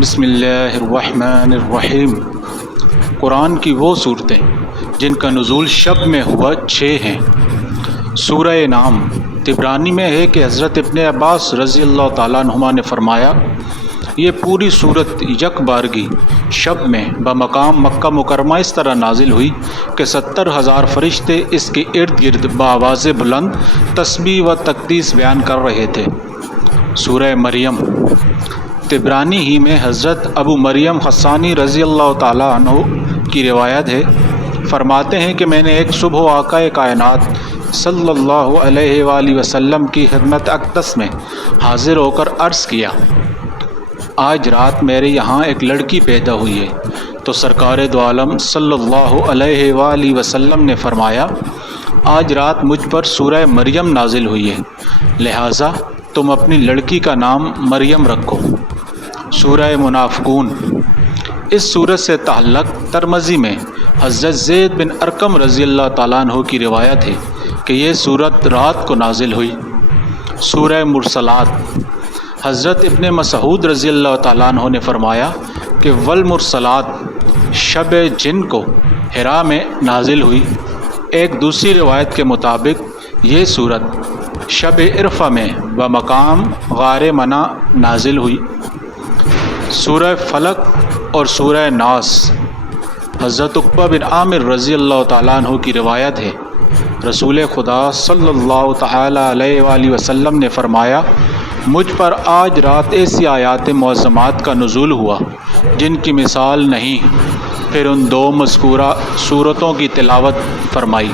بسم اللہ الرحمن الرحیم۔ قرآن کی وہ صورتیں جن کا نزول شب میں ہوا 6 ہیں۔ سورہ نام طبرانی میں ہے کہ حضرت ابن عباس رضی اللہ تعالیٰ عنہما نے فرمایا، یہ پوری صورت یک بارگی شب میں بمقام مکہ مکرمہ اس طرح نازل ہوئی کہ 70,000 فرشتے اس کے ارد گرد بآواز بلند تسبیح و تقدیس بیان کر رہے تھے۔ سورہ مریم طبرانی ہی میں حضرت ابو مریم حسانی رضی اللہ تعالیٰ عنہ کی روایت ہے، فرماتے ہیں کہ میں نے ایک صبح آقا کائنات صلی اللہ علیہ وآلہ وسلم کی خدمت اقدس میں حاضر ہو کر عرض کیا، آج رات میرے یہاں ایک لڑکی پیدا ہوئی ہے۔ تو سرکار دو عالم صلی اللہ علیہ وآلہ وسلم نے فرمایا، آج رات مجھ پر سورہ مریم نازل ہوئی ہے، لہٰذا تم اپنی لڑکی کا نام مریم رکھو۔ سورہ منافقون اس سورت سے تعلق ترمذی میں حضرت زید بن ارقم رضی اللہ تعالیٰ عنہ کی روایت ہے کہ یہ سورت رات کو نازل ہوئی۔ سورہ مرسلات حضرت ابن مسعود رضی اللہ تعالیٰ عنہ نے فرمایا کہ والمرسلات شب جن کو حرا میں نازل ہوئی۔ ایک دوسری روایت کے مطابق یہ سورت شب عرفہ میں بمقام غار منع نازل ہوئی۔ سورہ فلق اور سورہ ناس حضرت عقبہ بن عامر رضی اللہ تعالیٰ عنہ کی روایت ہے، رسول خدا صلی اللہ تعالیٰ علیہ وآلہ وسلم نے فرمایا، مجھ پر آج رات ایسی آیات معظمات کا نزول ہوا جن کی مثال نہیں، پھر ان 2 مذکورہ صورتوں کی تلاوت فرمائی۔